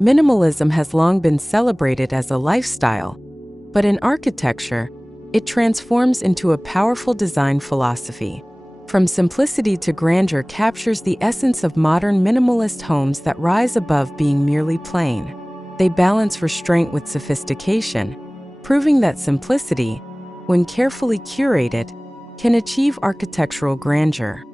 Minimalism has long been celebrated as a lifestyle, but in architecture, it transforms into a powerful design philosophy. From simplicity to grandeur captures the essence of modern minimalist homes that rise above being merely plain. They balance restraint with sophistication, proving that simplicity, when carefully curated, can achieve architectural grandeur.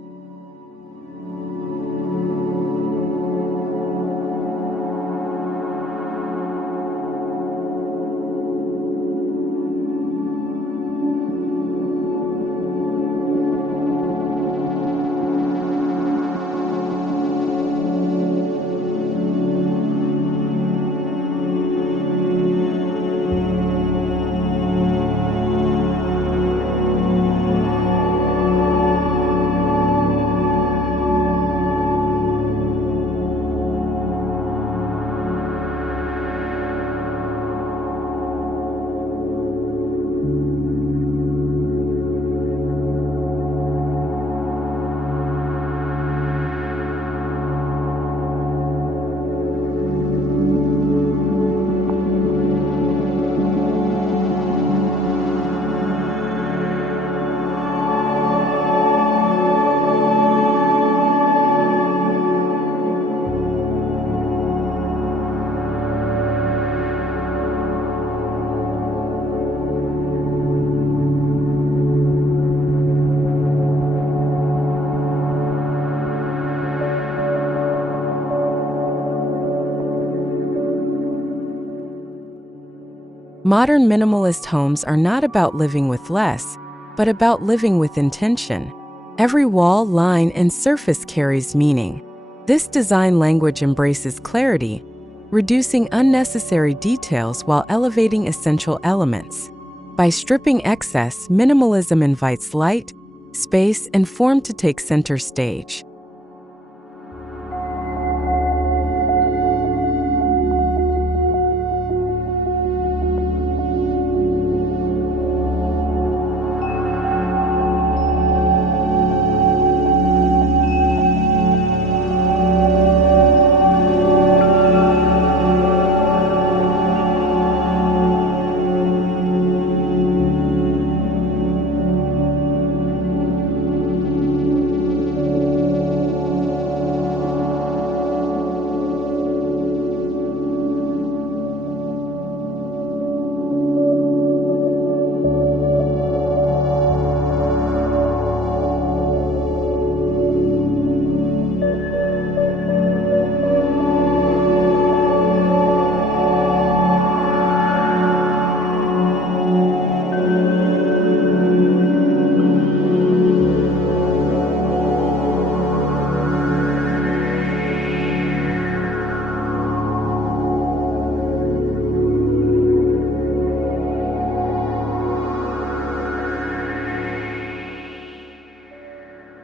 Modern minimalist homes are not about living with less, but about living with intention. Every wall, line, and surface carries meaning. This design language embraces clarity, reducing unnecessary details while elevating essential elements. By stripping excess, minimalism invites light, space, and form to take center stage.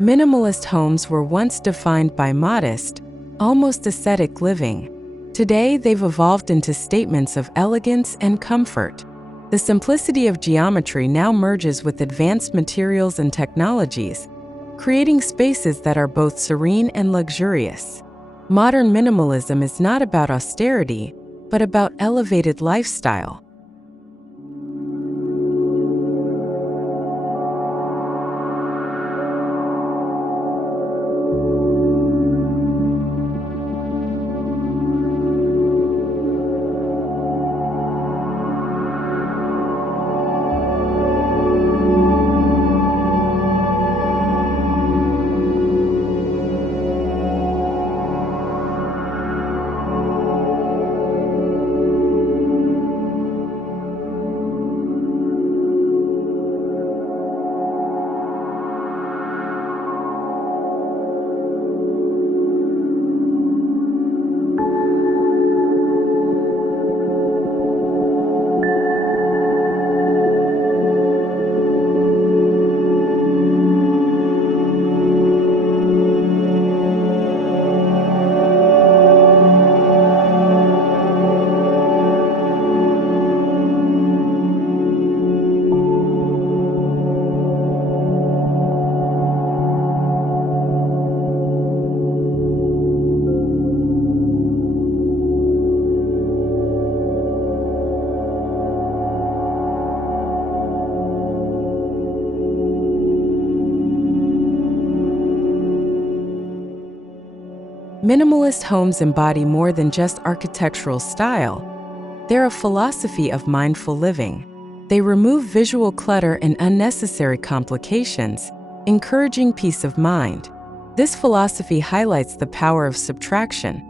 Minimalist homes were once defined by modest, almost ascetic living. Today, they've evolved into statements of elegance and comfort. The simplicity of geometry now merges with advanced materials and technologies, creating spaces that are both serene and luxurious. Modern minimalism is not about austerity, but about elevated lifestyle. Minimalist homes embody more than just architectural style. They're a philosophy of mindful living. They remove visual clutter and unnecessary complications, encouraging peace of mind. This philosophy highlights the power of subtraction,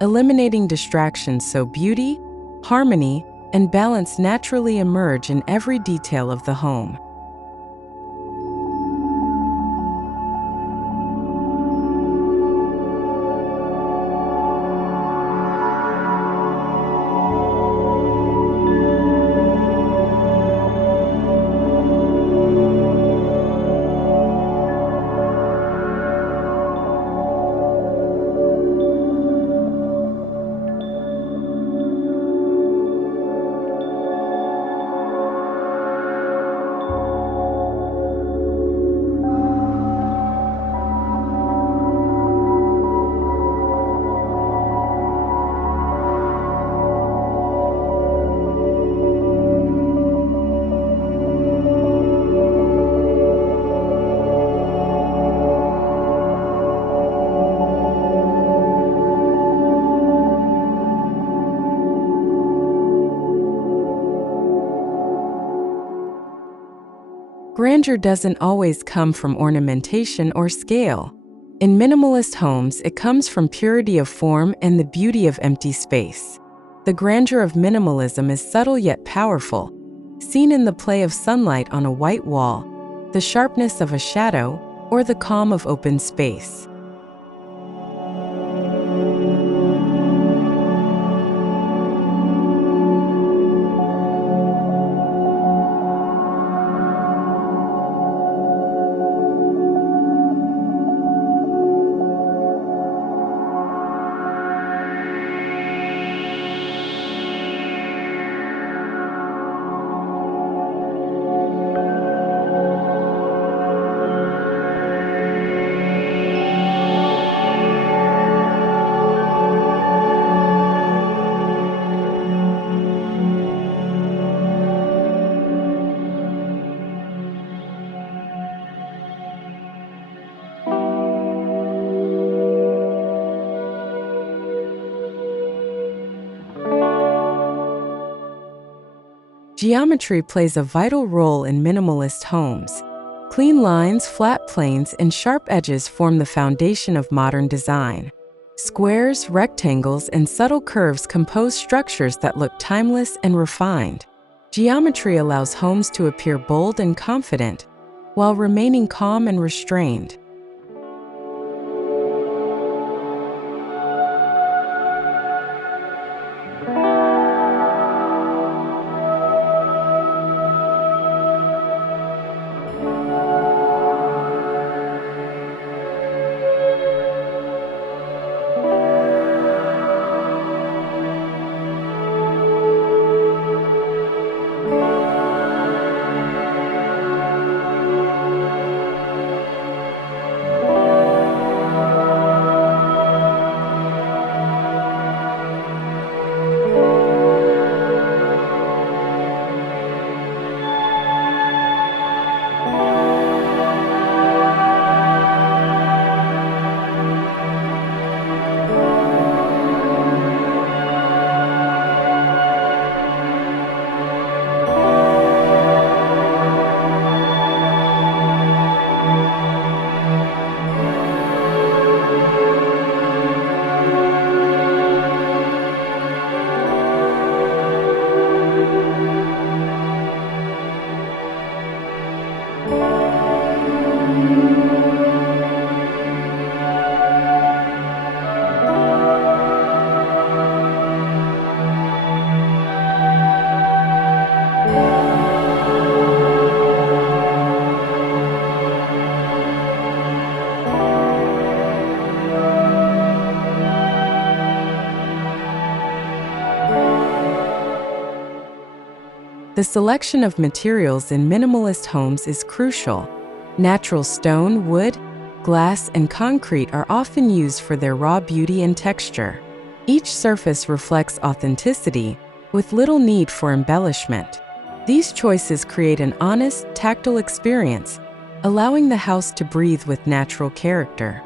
eliminating distractions so beauty, harmony, and balance naturally emerge in every detail of the home. Grandeur doesn't always come from ornamentation or scale. In minimalist homes, it comes from purity of form and the beauty of empty space. The grandeur of minimalism is subtle yet powerful, seen in the play of sunlight on a white wall, the sharpness of a shadow, or the calm of open space. Geometry plays a vital role in minimalist homes. Clean lines, flat planes, and sharp edges form the foundation of modern design. Squares, rectangles, and subtle curves compose structures that look timeless and refined. Geometry allows homes to appear bold and confident, while remaining calm and restrained. The selection of materials in minimalist homes is crucial. Natural stone, wood, glass, and concrete are often used for their raw beauty and texture. Each surface reflects authenticity, with little need for embellishment. These choices create an honest, tactile experience, allowing the house to breathe with natural character.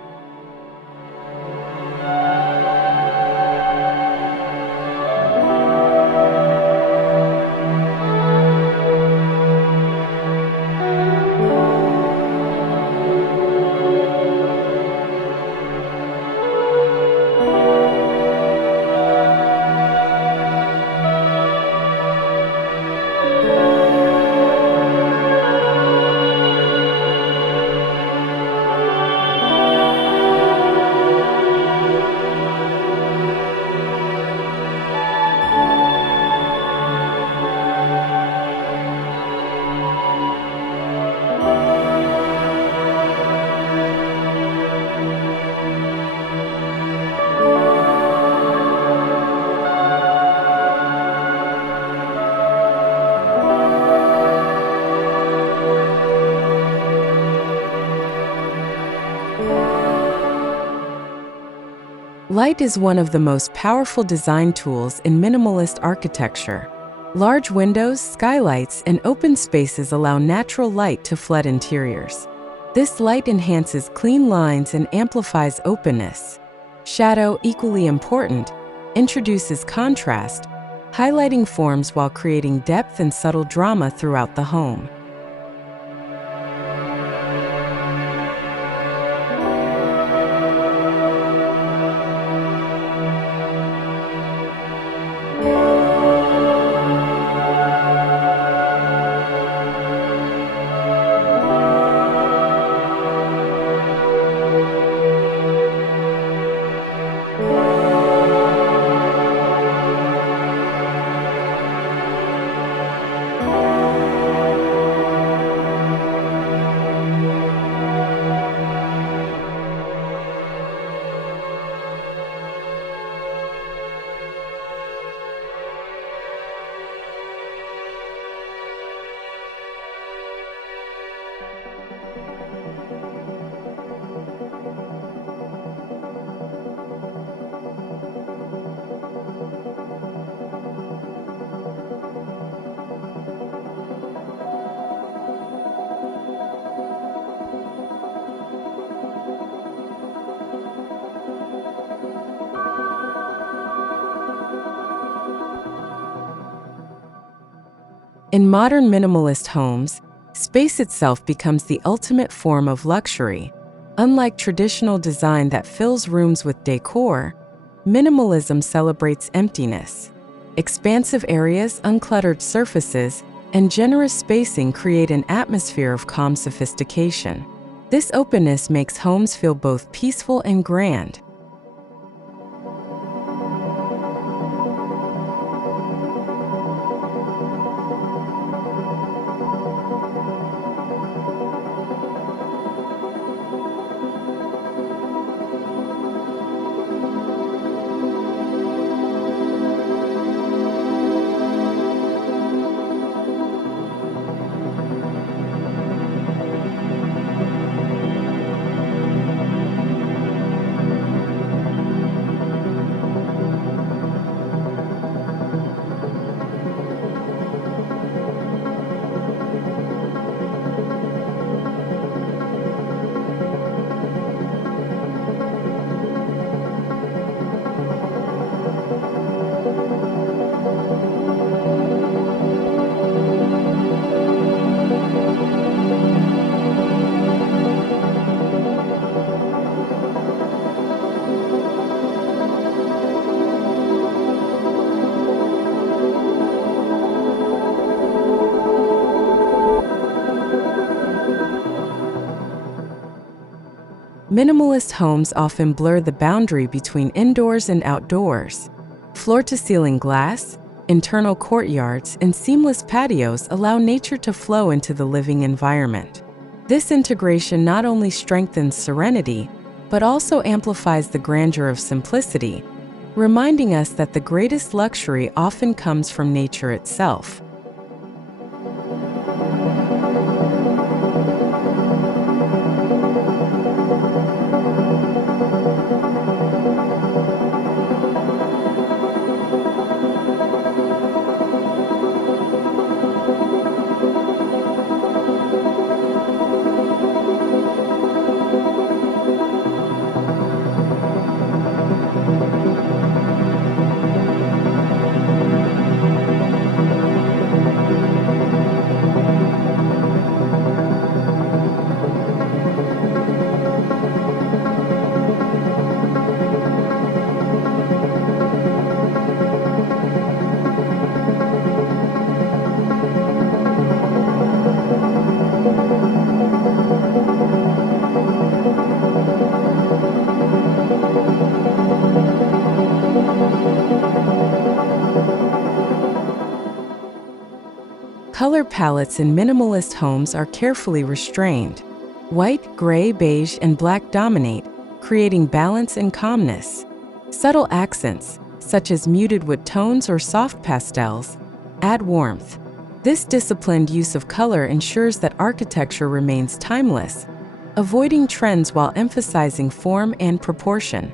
Light is one of the most powerful design tools in minimalist architecture. Large windows, skylights, and open spaces allow natural light to flood interiors. This light enhances clean lines and amplifies openness. Shadow, equally important, introduces contrast, highlighting forms while creating depth and subtle drama throughout the home. In modern minimalist homes, space itself becomes the ultimate form of luxury. Unlike traditional design that fills rooms with decor, minimalism celebrates emptiness. Expansive areas, uncluttered surfaces, and generous spacing create an atmosphere of calm sophistication. This openness makes homes feel both peaceful and grand. Minimalist homes often blur the boundary between indoors and outdoors. Floor-to-ceiling glass, internal courtyards, and seamless patios allow nature to flow into the living environment. This integration not only strengthens serenity, but also amplifies the grandeur of simplicity, reminding us that the greatest luxury often comes from nature itself. Color palettes in minimalist homes are carefully restrained. White, gray, beige, and black dominate, creating balance and calmness. Subtle accents, such as muted wood tones or soft pastels, add warmth. This disciplined use of color ensures that architecture remains timeless, avoiding trends while emphasizing form and proportion.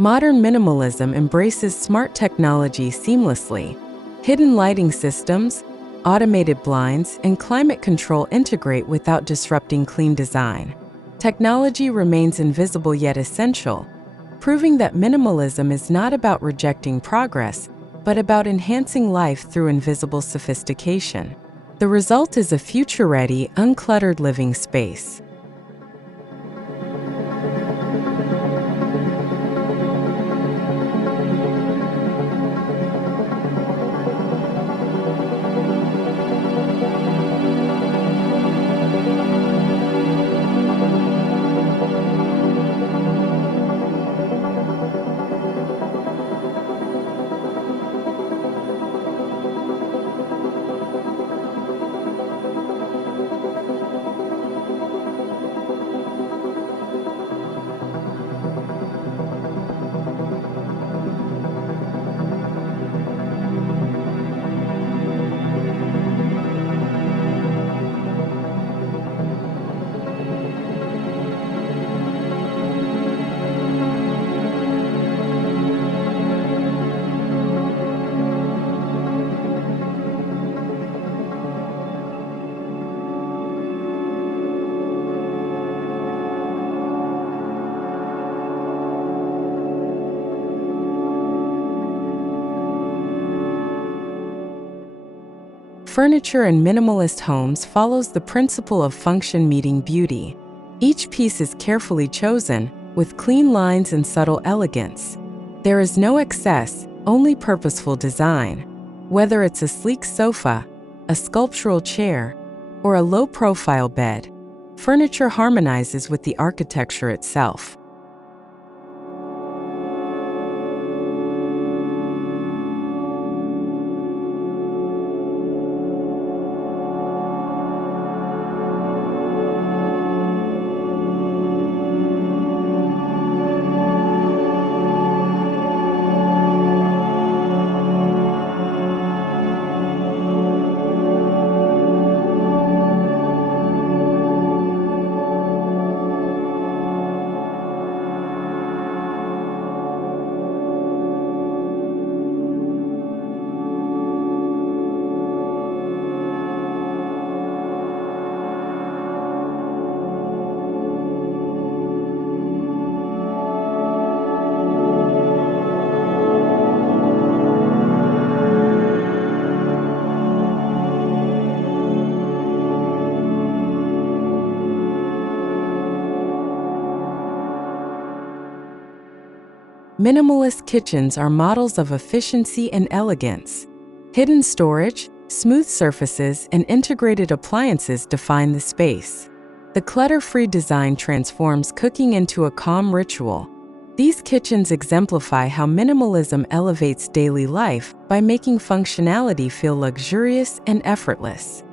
Modern minimalism embraces smart technology seamlessly. Hidden lighting systems, automated blinds, and climate control integrate without disrupting clean design. Technology remains invisible yet essential, proving that minimalism is not about rejecting progress, but about enhancing life through invisible sophistication. The result is a future-ready, uncluttered living space. Furniture in minimalist homes follows the principle of function meeting beauty. Each piece is carefully chosen, with clean lines and subtle elegance. There is no excess, only purposeful design. Whether it's a sleek sofa, a sculptural chair, or a low-profile bed, furniture harmonizes with the architecture itself. Minimalist kitchens are models of efficiency and elegance. Hidden storage, smooth surfaces, and integrated appliances define the space. The clutter-free design transforms cooking into a calm ritual. These kitchens exemplify how minimalism elevates daily life by making functionality feel luxurious and effortless.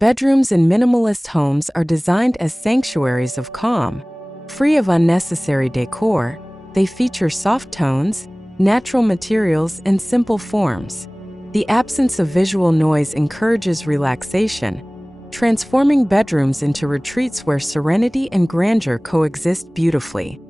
Bedrooms in minimalist homes are designed as sanctuaries of calm. Free of unnecessary decor, they feature soft tones, natural materials, and simple forms. The absence of visual noise encourages relaxation, transforming bedrooms into retreats where serenity and grandeur coexist beautifully.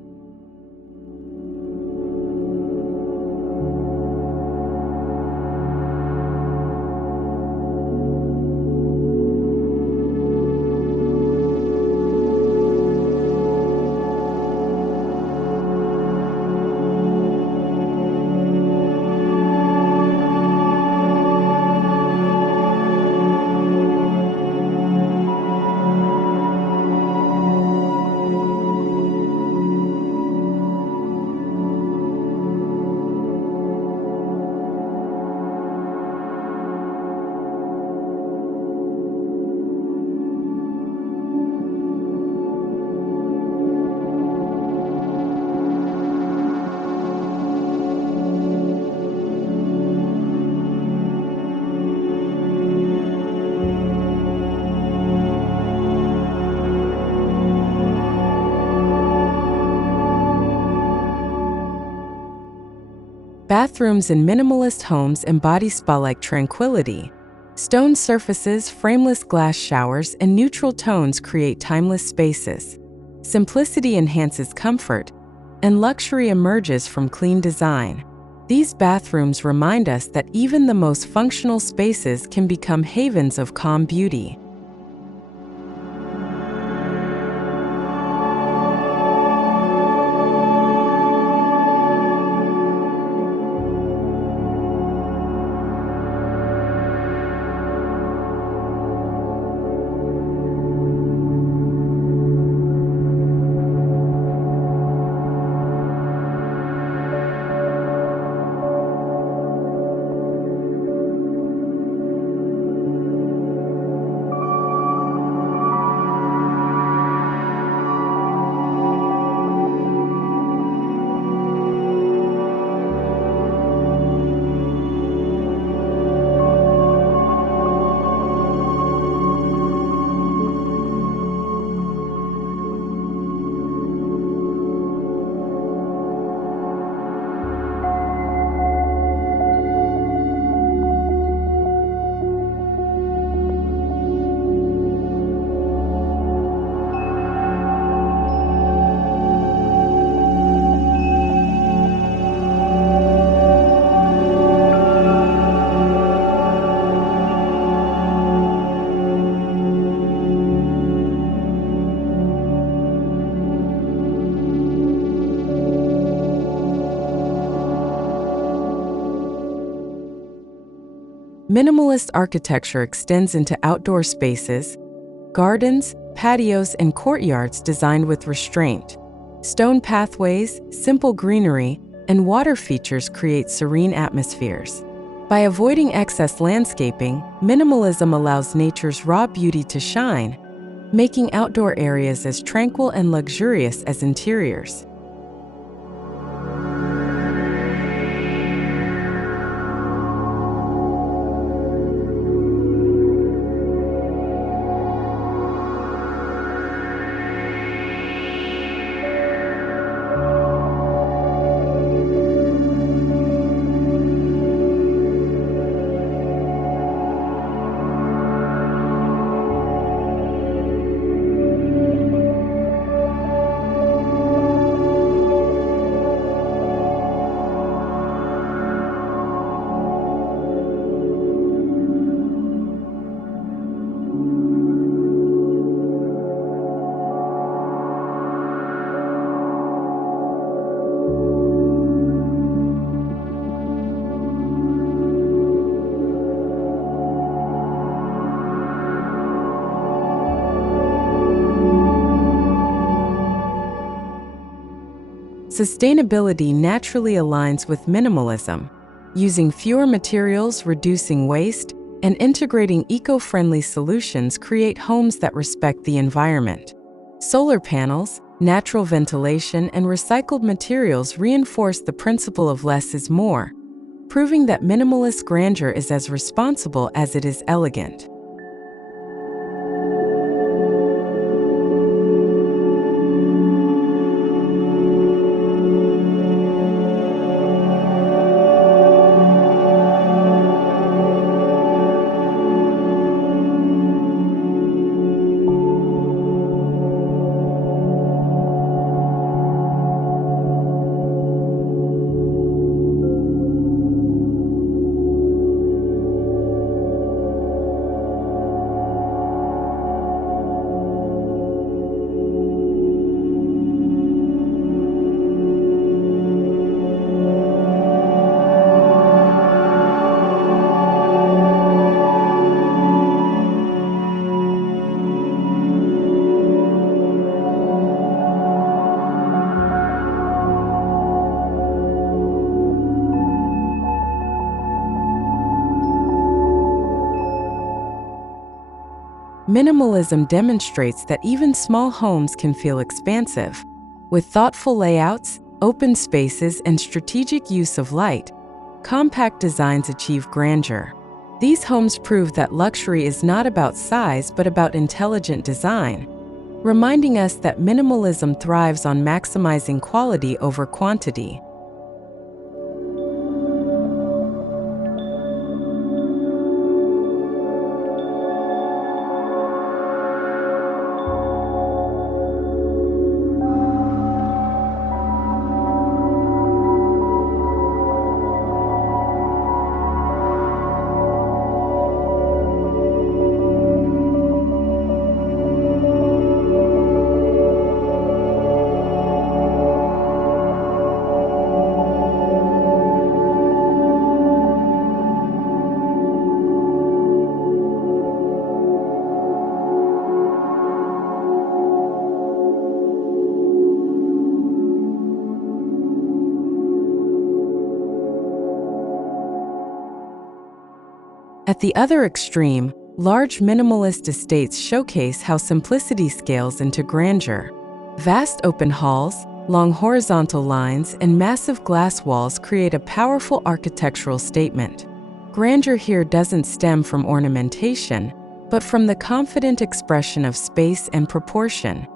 Bathrooms in minimalist homes embody spa-like tranquility. Stone surfaces, frameless glass showers, and neutral tones create timeless spaces. Simplicity enhances comfort, and luxury emerges from clean design. These bathrooms remind us that even the most functional spaces can become havens of calm beauty. Minimalist architecture extends into outdoor spaces, gardens, patios, and courtyards designed with restraint. Stone pathways, simple greenery, and water features create serene atmospheres. By avoiding excess landscaping, minimalism allows nature's raw beauty to shine, making outdoor areas as tranquil and luxurious as interiors. Sustainability naturally aligns with minimalism. Using fewer materials, reducing waste, and integrating eco-friendly solutions create homes that respect the environment. Solar panels, natural ventilation, and recycled materials reinforce the principle of less is more, proving that minimalist grandeur is as responsible as it is elegant. Minimalism demonstrates that even small homes can feel expansive. With thoughtful layouts, open spaces, and strategic use of light, compact designs achieve grandeur. These homes prove that luxury is not about size but about intelligent design, reminding us that minimalism thrives on maximizing quality over quantity. At the other extreme, large minimalist estates showcase how simplicity scales into grandeur. Vast open halls, long horizontal lines, and massive glass walls create a powerful architectural statement. Grandeur here doesn't stem from ornamentation, but from the confident expression of space and proportion.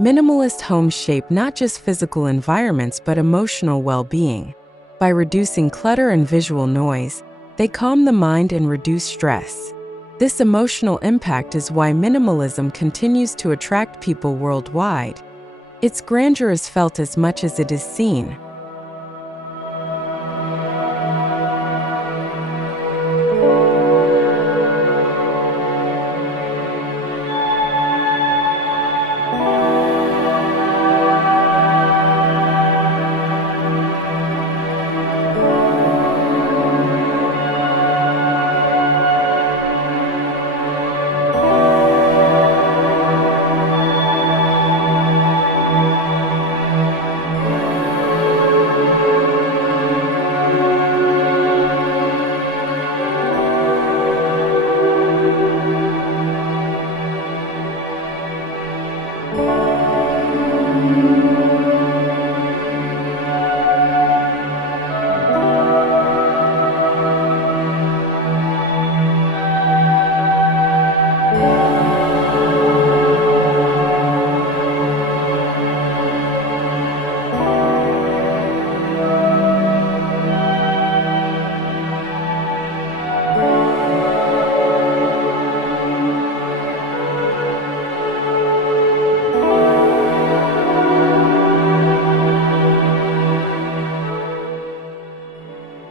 Minimalist homes shape not just physical environments but emotional well-being. By reducing clutter and visual noise, they calm the mind and reduce stress. This emotional impact is why minimalism continues to attract people worldwide. Its grandeur is felt as much as it is seen.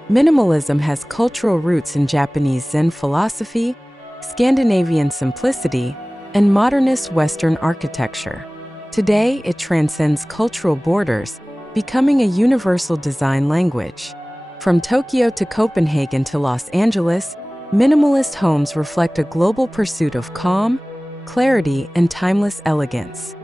Minimalism has cultural roots in Japanese Zen philosophy, Scandinavian simplicity, and modernist Western architecture. Today, it transcends cultural borders, becoming a universal design language. From Tokyo to Copenhagen to Los Angeles, minimalist homes reflect a global pursuit of calm, clarity, and timeless elegance.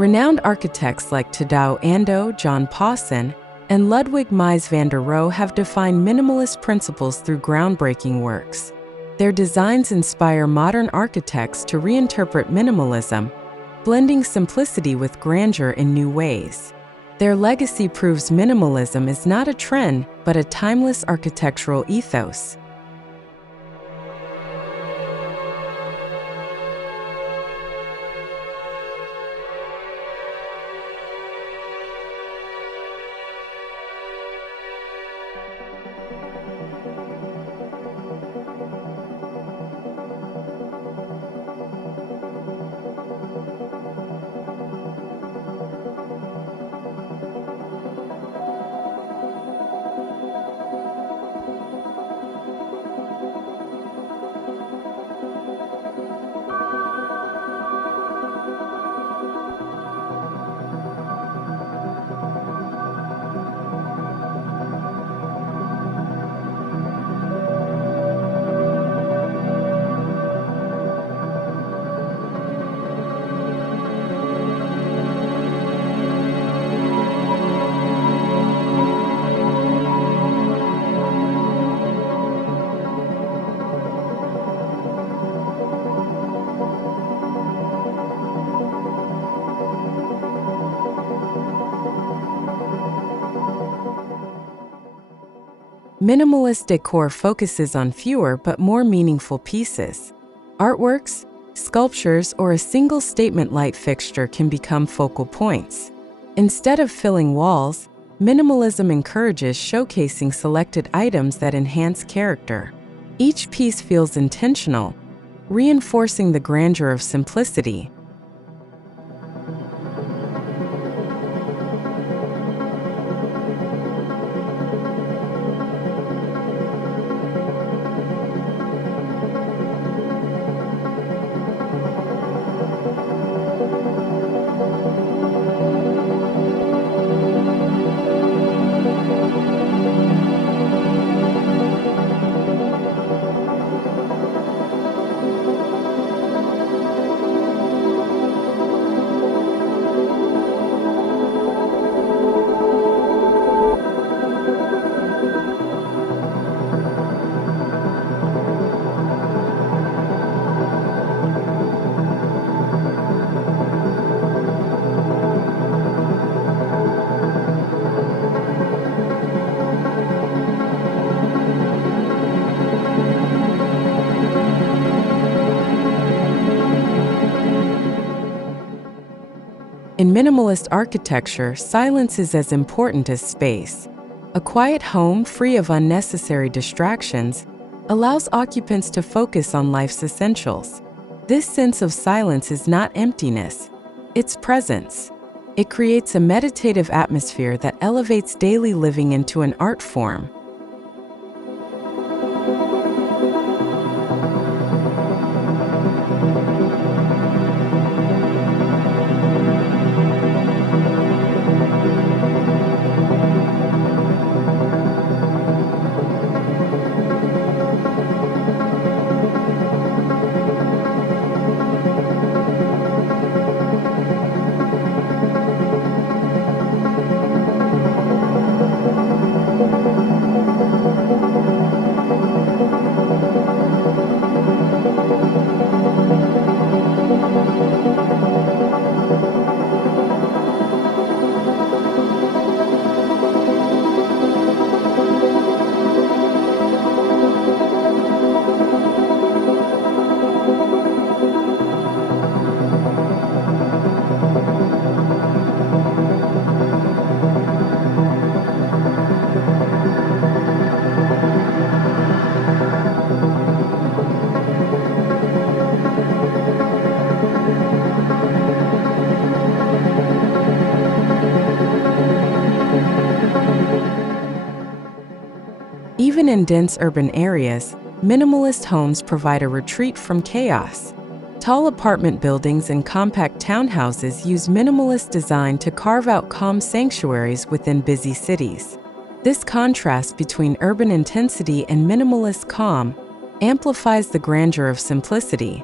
Renowned architects like Tadao Ando, John Pawson, and Ludwig Mies van der Rohe have defined minimalist principles through groundbreaking works. Their designs inspire modern architects to reinterpret minimalism, blending simplicity with grandeur in new ways. Their legacy proves minimalism is not a trend, but a timeless architectural ethos. Minimalist decor focuses on fewer but more meaningful pieces. Artworks, sculptures, or a single statement light fixture can become focal points. Instead of filling walls, minimalism encourages showcasing selected items that enhance character. Each piece feels intentional, reinforcing the grandeur of simplicity. In minimalist architecture, silence is as important as space. A quiet home, free of unnecessary distractions, allows occupants to focus on life's essentials. This sense of silence is not emptiness, it's presence. It creates a meditative atmosphere that elevates daily living into an art form. Even in dense urban areas, minimalist homes provide a retreat from chaos. Tall apartment buildings and compact townhouses use minimalist design to carve out calm sanctuaries within busy cities. This contrast between urban intensity and minimalist calm amplifies the grandeur of simplicity.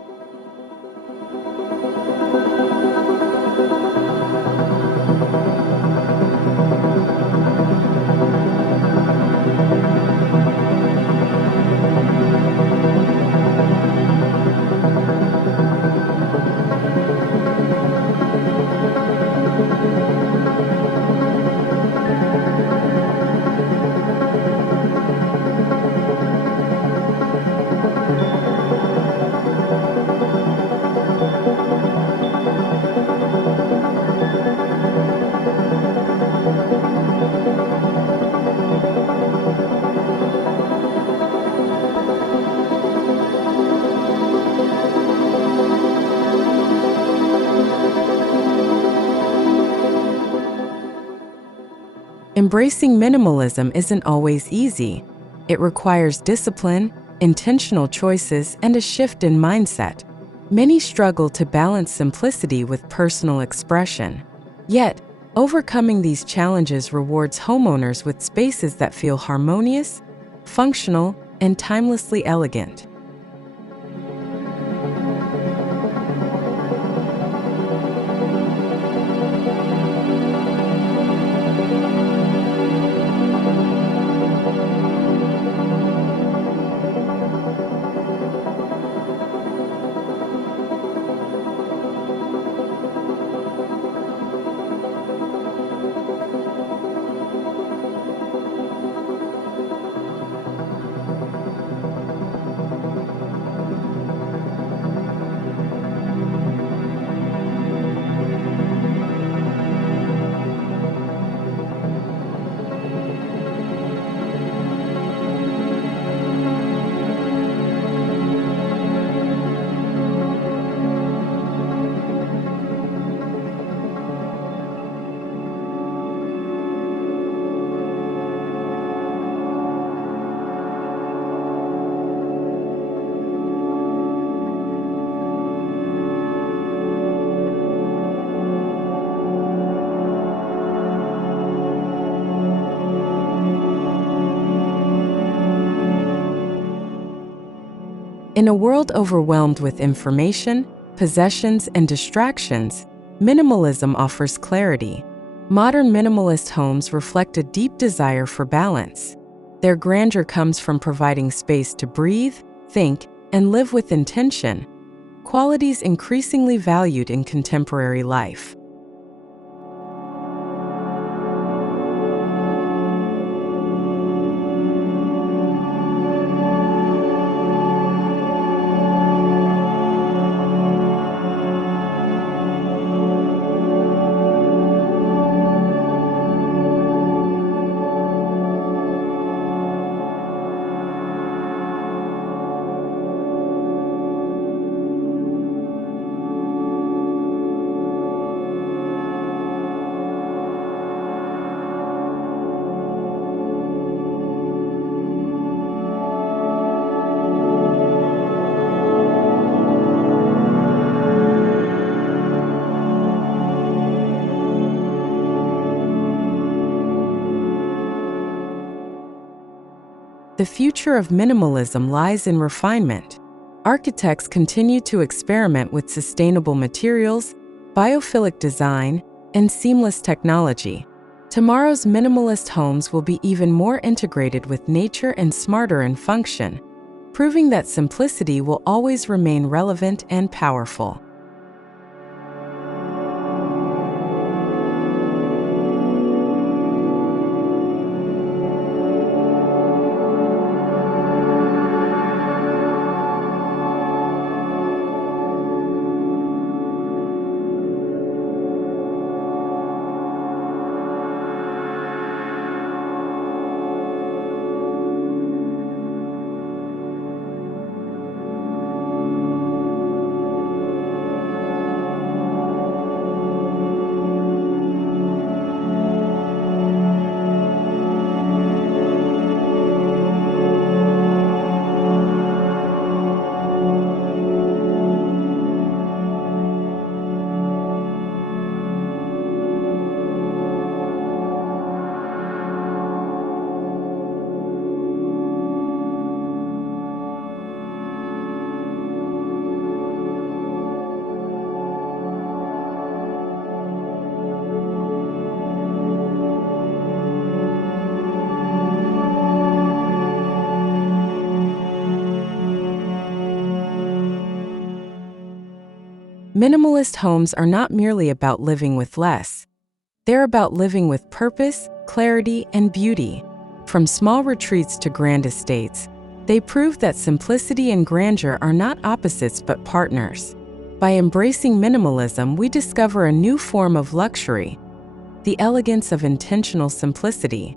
Embracing minimalism isn't always easy. It requires discipline, intentional choices, and a shift in mindset. Many struggle to balance simplicity with personal expression. Yet, overcoming these challenges rewards homeowners with spaces that feel harmonious, functional, and timelessly elegant. In a world overwhelmed with information, possessions, and distractions, minimalism offers clarity. Modern minimalist homes reflect a deep desire for balance. Their grandeur comes from providing space to breathe, think, and live with intention, qualities increasingly valued in contemporary life. The future of minimalism lies in refinement. Architects continue to experiment with sustainable materials, biophilic design, and seamless technology. Tomorrow's minimalist homes will be even more integrated with nature and smarter in function, proving that simplicity will always remain relevant and powerful. Minimalist homes are not merely about living with less. They're about living with purpose, clarity, and beauty. From small retreats to grand estates, they prove that simplicity and grandeur are not opposites but partners. By embracing minimalism, we discover a new form of luxury, the elegance of intentional simplicity.